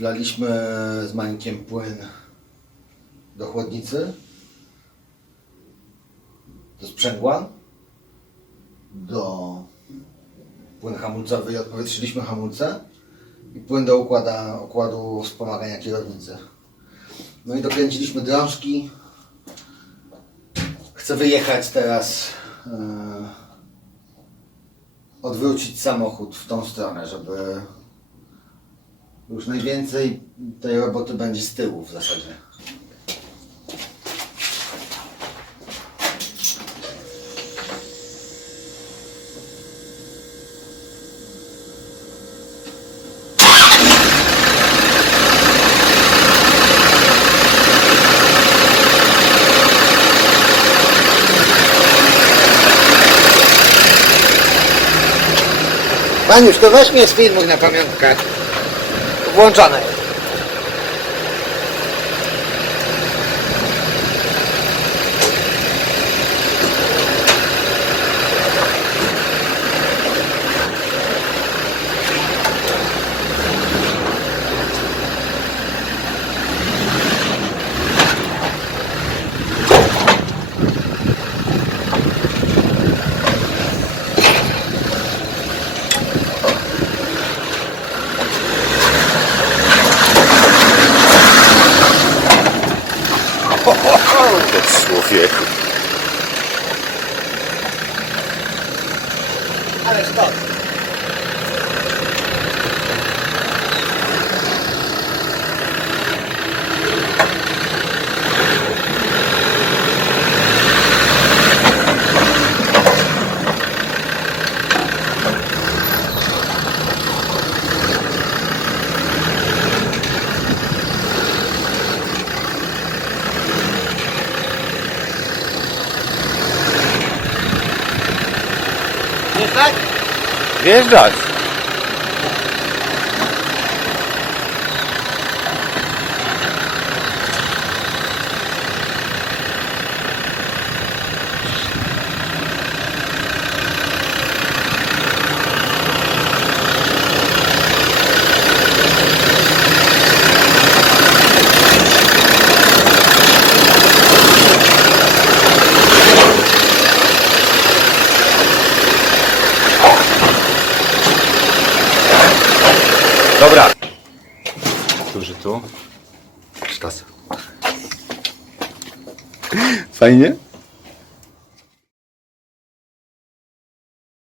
Wlaliśmy z Mańkiem płyn do chłodnicy, do sprzęgła, do płyn hamulcowy i odpowietrzyliśmy hamulce i płyn do układu wspomagania kierownicy. No i dokręciliśmy drążki. Chcę wyjechać teraz, odwrócić samochód w tą stronę, żeby już najwięcej tej roboty będzie z tyłu w zasadzie. Paniusz, to weź mnie z filmu na pamiątkę. Włączone. Człowieku. Ale stop. Jest tak? Wjeżdżać. Dobra. Którzy tu? Sztas. Fajnie?